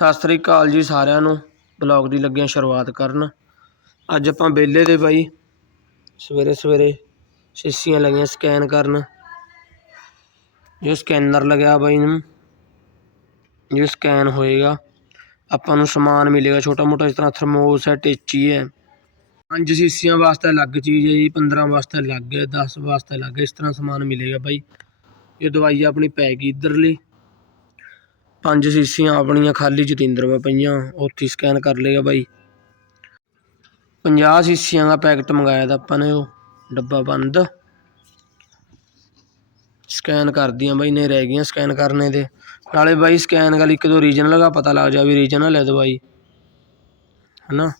ਸਤਿ ਸ੍ਰੀ ਅਕਾਲ ਜੀ ਸਾਰਿਆਂ ਨੂੰ। ਬਲੌਗ ਦੀ ਲੱਗਿਆ ਸ਼ੁਰੂਆਤ ਕਰਨ। ਅੱਜ ਆਪਾਂ ਬੇਲੇ ਦੇ ਬਾਈ। ਸਵੇਰੇ ਸਵੇਰੇ ਸ਼ੀਸ਼ੀਆਂ ਲੱਗੀਆਂ ਸਕੈਨ ਕਰਨ। ਜੋ ਸਕੈਨਰ ਲੱਗਿਆ ਬਾਈ ਨੂੰ, ਜੋ ਸਕੈਨ ਹੋਏਗਾ, ਆਪਾਂ ਨੂੰ ਸਮਾਨ ਮਿਲੇਗਾ ਛੋਟਾ ਮੋਟਾ ਇਸ ਤਰ੍ਹਾਂ ਥਰਮੋਸ ਹੈ, ਟੇਚੀ ਹੈ। ਪੰਜ ਸ਼ੀਸ਼ੀਆਂ ਵਾਸਤੇ ਅਲੱਗ ਚੀਜ਼ ਹੈ ਜੀ 15 ਵਾਸਤੇ ਅਲੱਗ ਹੈ 10 ਵਾਸਤੇ ਅਲੱਗ ਹੈ, ਇਸ ਤਰ੍ਹਾਂ ਸਮਾਨ ਮਿਲੇਗਾ ਬਾਈ। ਇਹ ਦਵਾਈ ਆਪਣੀ ਪੈ ਗਈ ਇੱਧਰਲੀ। ਪੰਜ ਸ਼ੀਸ਼ੀਆਂ ਆਪਣੀਆਂ ਖਾਲੀ ਜਤਿੰਦਰ ਪਈਆਂ, ਉੱਥੇ ਸਕੈਨ ਕਰ ਲਏਗਾ ਬਾਈ। 50 ਸ਼ੀਸ਼ੀਆਂ ਦਾ ਪੈਕਟ ਮੰਗਾਇਆ ਤਾਂ ਆਪਾਂ ਨੇ ਉਹ, ਡੱਬਾ ਬੰਦ। ਸਕੈਨ ਕਰਦੀਆਂ ਬਾਈ ਨੇ ਰਹਿ ਗਈਆਂ ਸਕੈਨ ਕਰਨੇ ਦੇ ਨਾਲੇ ਬਾਈ ਸਕੈਨ ਗੱਲ ਇੱਕ ਦੋ ਰੀਜਨਲ ਦਾ ਪਤਾ ਲੱਗ ਜਾ ਵੀ ਰੀਜਨਲ ਹੈ ਦਵਾਈ। ਹਨਾ?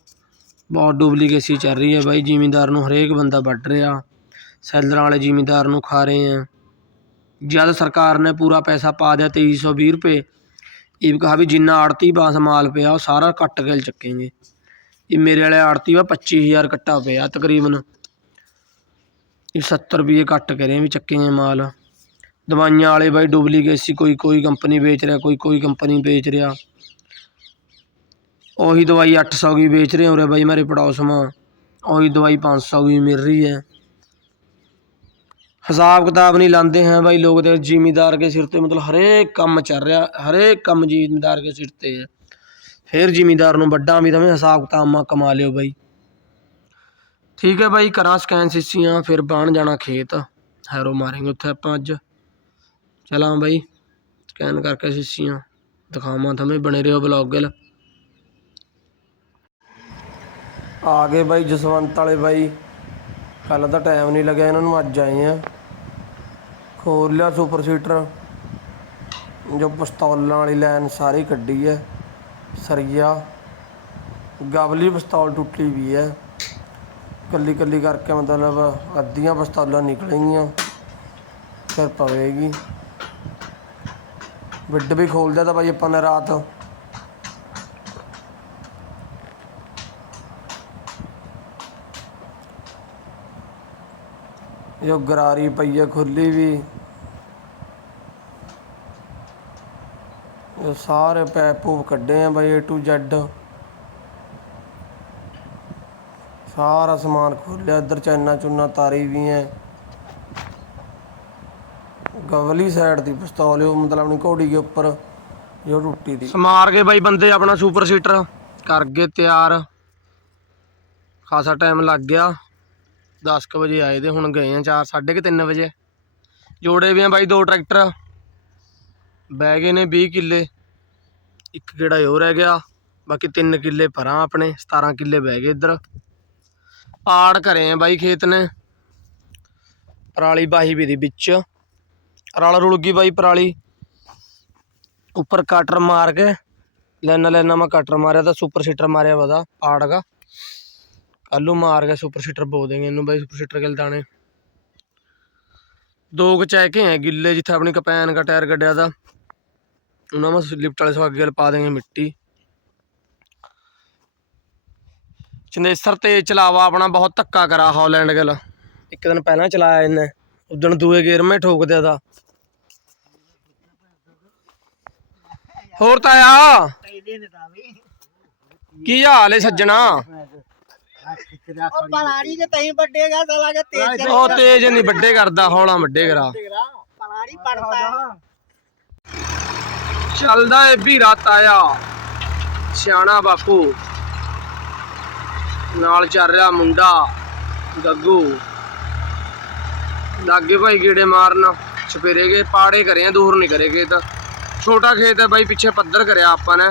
ਬਹੁਤ ਡੁਪਲੀਕੇਸੀ ਚੱਲ ਰਹੀ ਹੈ ਬਾਈ, ਜ਼ਿਮੀਂਦਾਰ ਨੂੰ ਹਰੇਕ ਬੰਦਾ ਵੱਢ ਰਿਹਾ। ਸੈਲਰਾਂ ਵਾਲੇ ਜ਼ਿਮੀਂਦਾਰ ਨੂੰ ਖਾ ਰਹੇ ਆ। ਜਦ ਸਰਕਾਰ ਨੇ ਪੂਰਾ ਪੈਸਾ ਪਾ ਦਿਆ 2320 ਰੁਪਏ ਇਹ ਵੀ ਕਹਾ ਵੀ ਜਿੰਨਾ ਆੜਤੀ ਬਾਸ ਮਾਲ ਪਿਆ, ਉਹ ਸਾਰਾ ਕੱਟ ਕੇ ਚੱਕੇਂਗੇ। ਇਹ ਮੇਰੇ ਵਾਲੇ ਆੜਤੀ ਵਾ 25000 ਕੱਟਾ ਪਿਆ ਤਕਰੀਬਨ। ਇਹ 70 ਰੁਪਏ ਕੱਟ ਕਰੇ ਵੀ ਚੱਕੇਂਗੇ ਮਾਲ। ਦਵਾਈਆਂ ਵਾਲੇ ਬਾਈ ਡੁਪਲੀਕੇਸੀ ਕੋਈ ਕੋਈ ਕੰਪਨੀ ਵੇਚ ਰਿਹਾ, ਕੋਈ ਕੋਈ ਕੰਪਨੀ ਵੇਚ ਰਿਹਾ। ਉਹੀ ਦਵਾਈ 800 ਦੀ ਵੇਚ ਰਹੇ ਉਰੇ ਬਾਈ ਮੇਰੇ ਪੜੋਸ ਮਾ। ਉਹੀ ਦਵਾਈ 500 ਦੀ ਮਿਲ ਰਹੀ ਹੈ। ਹਿਸਾਬ ਕਿਤਾਬ ਨਹੀਂ ਲਾਉਂਦੇ ਹੈ ਬਾਈ, ਲੋਕ ਦੇ ਜ਼ਿਮੀਂਦਾਰ ਕੇ ਸਿਰ 'ਤੇ ਮਤਲਬ ਹਰੇਕ ਕੰਮ ਚੱਲ ਰਿਹਾ, ਹਰੇਕ ਕੰਮ ਜ਼ਿਮੀਂਦਾਰ ਕੇ ਸਿਰ 'ਤੇ ਹੈ। ਫਿਰ ਜ਼ਿਮੀਂਦਾਰ ਨੂੰ ਵੱਡਾ ਵੀ ਦਵੇਂ, ਹਿਸਾਬ ਕਿਤਾਬ ਮਾ ਕਮਾ ਲਿਓ ਬਾਈ। ਠੀਕ ਹੈ ਬਾਈ, ਕਰਾਂ ਸਕੈਨ ਸਿੱਸੀਆਂ, ਫਿਰ ਬਾਣ ਜਾਣਾ ਖੇਤ। ਹੈਰੋ ਮਾਰਾਂਗੇ ਉੱਥੇ ਆਪਾਂ ਅੱਜ। ਚਲਾਂ ਬਾਈ, ਸਕੈਨ ਕਰਕੇ ਸਿੱਸੀਆਂ। ਦਿਖਾਵਾਂ ਤੁਹਾਨੂੰ ਬਣੇ ਰਹੋ ਬਲੌਗ ਗਲ ਆ ਗਏ ਬਾਈ, ਜਸਵੰਤ ਵਾਲੇ ਬਾਈ। ਕੱਲ ਤਾਂ ਟਾਈਮ ਨਹੀਂ ਲੱਗਿਆ, ਇਹਨਾਂ ਨੂੰ ਅੱਜ ਆਏ ਆ ਖੋਲ ਲਿਆ ਸੁਪਰ ਸੀਟਰ ਜੋ ਪਿਸਤੌਲਾਂ ਵਾਲੀ ਲਾਈਨ ਸਾਰੀ ਕੱਢੀ ਹੈ, ਸਰੀਆ। ਗਵਲੀ ਪਿਸਤੌਲ ਟੁੱਟੀ ਵੀ ਹੈ। ਕੱਲੀ ਕੱਲੀ ਕਰਕੇ ਮਤਲਬ ਅੱਧੀਆਂ ਪਿਸਤੌਲਾਂ ਨਿਕਲਣਗੀਆਂ, ਫਿਰ ਪਵੇਗੀ। ਵਿੱਡ ਵੀ ਖੋਲਦਾ ਤਾਂ ਬਾਈ ਆਪਾਂ ਨੇ ਰਾਤ। ਜੋ ਗਰਾਰੀ ਪਈ ਹੈ ਖੁੱਲੀ ਵੀ। ਇਹ ਸਾਰੇ ਪੈਪ ਪੂਪ ਕੱਢੇ ਆ ਬਾਈ A to Z ਸਾਰਾ ਸਮਾਨ ਖੋਲਿਆ, ਇੱਧਰ ਚੈਨਾ ਚੁੰਨਾ ਤਾਰੀ ਵੀ ਹੈ ਗਵਲੀ ਸਾਈਡ ਦੀ ਪਿਸਤੌਲ ਉਹ ਮਤਲਬ ਆਪਣੀ ਘੋੜੀ ਦੇ ਉੱਪਰ ਜੋ ਟੁੱਟੀ ਦੀ। ਸਮਾਰ ਕੇ ਬਾਈ ਬੰਦੇ ਆਪਣਾ ਸੁਪਰ ਸੀਟਰ ਕਰ ਗਏ ਤਿਆਰ। ਖਾਸਾ ਟਾਈਮ ਲੱਗ ਗਿਆ। 10 ਕੁ ਵਜੇ ਆਏ ਦੇ ਹੁਣ ਗਏ ਆ 4 3:30 ਤਿੰਨ ਵਜੇ। ਜੋੜੇ ਵੀ ਆ ਬਾਈ, ਦੋ ਟਰੈਕਟਰ। ਬਹਿ ਗਏ ਨੇ 20 ਕਿੱਲੇ। ਇੱਕ ਕਿਹੜਾ ਹੋ ਰਹਿ ਗਿਆ। ਬਾਕੀ 3 ਕਿੱਲੇ ਭਰਾਂ ਆਪਣੇ 17 ਕਿੱਲੇ ਬਹਿ ਗਏ ਇੱਧਰ। ਆੜ ਕਰੇ ਆ ਬਾਈ ਖੇਤ ਨੇ। ਪਰਾਲੀ ਬਾਹੀ ਵੀ ਦੀ ਵਿੱਚ। ਰਲ ਰੁਲ ਗਈ ਬਾਈ ਪਰਾਲੀ। ਉੱਪਰ ਕਟਰ ਮਾਰ ਕੇ, ਲੈਣਾ ਲੈਣਾ ਮੈਂ ਕਟਰ ਮਾਰਿਆ ਤਾਂ ਸੁਪਰ ਸੀਟਰ ਮਾਰਿਆ ਵਦਾ ਆੜਗਾ ਕੱਲੂ ਮਾਰ ਕੇ ਸੁਪਰ ਸੀਟਰ ਬੋ ਦੇਂਗੇ ਇਹਨੂੰ ਬਾਈ ਸੁਪਰ ਸੀਟਰ ਕੇ ਦਾਣੇ। ਦੋ ਕੁ ਚੈਕੇ ਹੈ ਗਿੱਲੇ, ਜਿੱਥੇ ਆਪਣੀ ਕਪੈਨ ਦਾ ਟਾਇਰ ਗੱਡਿਆ ਦਾ। ਉਹਨਾਂ ਮਾ ਲਿਫਟ ਵਾਲੇ ਸਵਾਗੇ ਗਲ ਪਾ ਚੰਦੇਸਰ ਤੇ ਚਲਾਵਾ ਆਪਣਾ ਬਹੁਤ ਧੱਕਾ ਕਰਾ ਹਾਲੈਂਡ ਗਲ। ਇੱਕ ਦਿਨ ਪਹਿਲਾਂ ਚਲਾਇਆ ਇਹਨੇ ਉਦਣ ਦੂਏ ਗੇਰ ਮੈਂ ਠੋਕ ਦਿਆ ਦਾ। ਹੋਰ ਤਾਇਆ? ਕੀ ਹਾਲ ਏ ਸੱਜਣਾ? ਉਹ ਪਲਾੜੀ ਜੇ ਤਹੀਂ ਵੱਡੇਗਾ ਤਾਂ ਲਾਗੇ ਤੇਜ਼ ਉਹ ਤੇਜ ਨਹੀਂ ਵੱਡੇ ਕਰਦਾ ਹੌਲਾ ਵੱਡੇ ਕਰਾ। ਪਲਾੜੀ ਪੜਦਾ। ਚੱਲਦਾ ਏ ਵੀਰਾ ਤਾਇਆ ਸਿਆਣਾ ਬਾਪੂ। ਨਾਲ ਚੱਲ ਰਿਹਾ ਮੁੰਡਾ ਗੱਗੂ। ਲਾਗੇ ਭਾਈ ਗੇੜੇ ਮਾਰਨ ਛਪੇਰੇ ਗਏ ਪਾੜੇ ਕਰੇ ਆ ਦੂਰ ਨਹੀਂ ਕਰੇ ਖੇਤ। ਛੋਟਾ ਖੇਤ ਹੈ ਬਾਈ ਪਿੱਛੇ ਪੱਧਰ ਕਰਿਆ ਆਪਾਂ ਨੇ।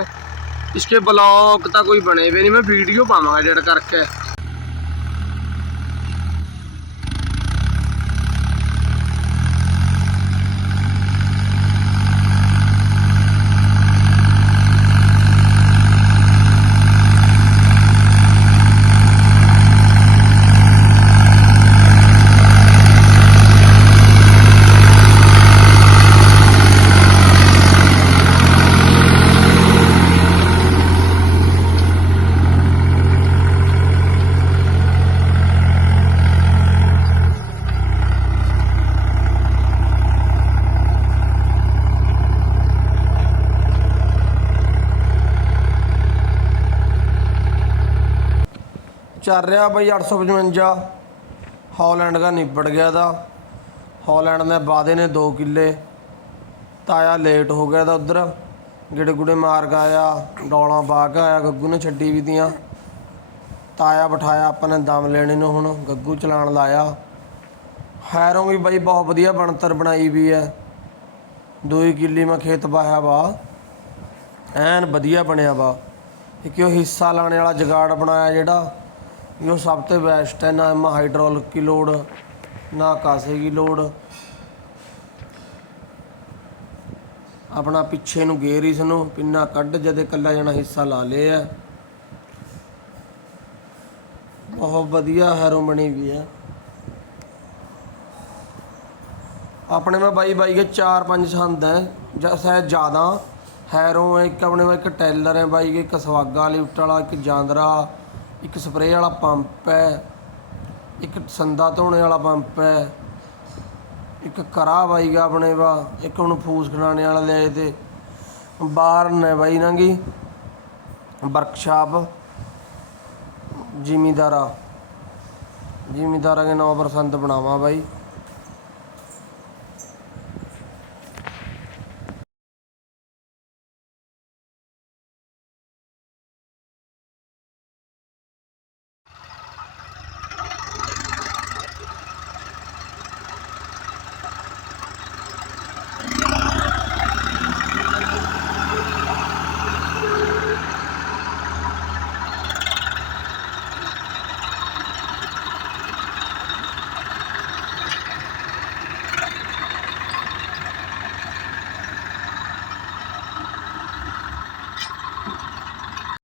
ਇਸਕੇ ਬਲੌਗ ਤਾਂ ਕੋਈ ਬਣੇ ਵੀ ਨਹੀਂ ਮੈਂ ਵੀਡੀਓ ਪਾਵਾਂਗਾ ਐਡਿਟ ਕਰਕੇ। ਚੱਲ ਰਿਹਾ ਬਾਈ 855 ਹਾਲੈਂਡ ਦਾ ਨਿਬੜ ਗਿਆ ਦਾ ਹਾਲੈਂਡ ਨੇ ਬਾਦੇ ਨੇ 2 ਕਿੱਲੇ। ਤਾਇਆ ਲੇਟ ਹੋ ਗਿਆ ਦਾ ਉਧਰ। ਗਿੜੇ ਗੁੜੇ ਮਾਰ ਕੇ ਆਇਆ। ਡੋਲਾਂ ਪਾ ਕੇ ਆਇਆ, ਗੱਗੂ ਨੇ ਛੱਡੀ ਵੀ ਦੀਆਂ। ਤਾਇਆ ਬਿਠਾਇਆ ਆਪਾਂ ਨੇ ਦਮ ਲੈਣੇ ਨੂੰ ਹੁਣ, ਗੱਗੂ ਚਲਾਣ ਲਾਇਆ। ਹੈਰੋਂ ਵੀ ਬਾਈ ਬਹੁਤ ਵਧੀਆ ਬਣਤਰ ਬਣਾਈ ਵੀ ਹੈ। ਦੋ ਕਿੱਲੀ ਮੈਂ ਖੇਤ ਬਾਹਿਆ ਵਾ। ਐਨ ਵਧੀਆ ਬਣਿਆ ਵਾ। ਇੱਕ ਉਹ ਹਿੱਸਾ ਲਾਣੇ ਵਾਲਾ ਜਗਾੜ ਬਣਾਇਆ ਜਿਹੜਾ। ਇਹ ਸਭ ਤੋਂ ਬੈਸਟ ਹੈ, ਨਾ ਐਮ ਹਾਈਡ੍ਰੋਲਿਕ ਕੀ ਲੋੜ, ਨਾ ਕਾਸੇ ਕੀ ਲੋੜ। ਆਪਣਾ ਪਿੱਛੇ ਨੂੰ ਗੇਰ ਇਸ ਨੂੰ ਪਿੰਨਾ ਕੱਢ, ਜਦੇ ਕੱਲਾ ਜਣਾ ਹਿੱਸਾ ਲਾ ਲਿਆ ਬਹੁਤ ਵਧੀਆ ਹੈਰੋ ਬਣੀ ਵੀ ਹੈ। ਆਪਣੇ ਮੈਂ ਬਾਈ ਬਾਈ ਕੇ ਚਾਰ ਪੰਜ ਸੰਦ ਹੈ, ਜਾਂ ਸ਼ਾਇਦ ਜ਼ਿਆਦਾ। ਹੈਰੋ ਹੈ, ਇੱਕ ਆਪਣੇ ਮੈਂ ਇੱਕ ਟੈਲਰ ਹੈ, ਬਾਈ ਕੇ ਇੱਕ ਸਵਾਗਾ, ਲਿਫਟ ਵਾਲਾ, ਇੱਕ ਜਾਂਦਰਾ। ਇੱਕ ਸਪਰੇਅ ਵਾਲਾ ਪੰਪ ਹੈ, ਇੱਕ ਸੰਦਾ ਧੋਣੇ ਵਾਲਾ ਪੰਪ ਹੈ, ਇੱਕ ਕਰਾ ਬਾਈਗਾ ਆਪਣੇ ਵਾ, ਇੱਕ ਹੁਣ ਫੂਸ ਖਣਾਣੇ ਵਾਲਾ ਲਿਆਏ ਤੇ ਬਾਹਰ ਨੇ ਬਾਈ ਨੰਗੀ ਵਰਕਸ਼ਾਪ ਜ਼ਿਮੀਦਾਰਾ ਜ਼ਿਮੀਦਾਰਾ ਕੇ 9% ਬਣਾਵਾ ਬਾਈ।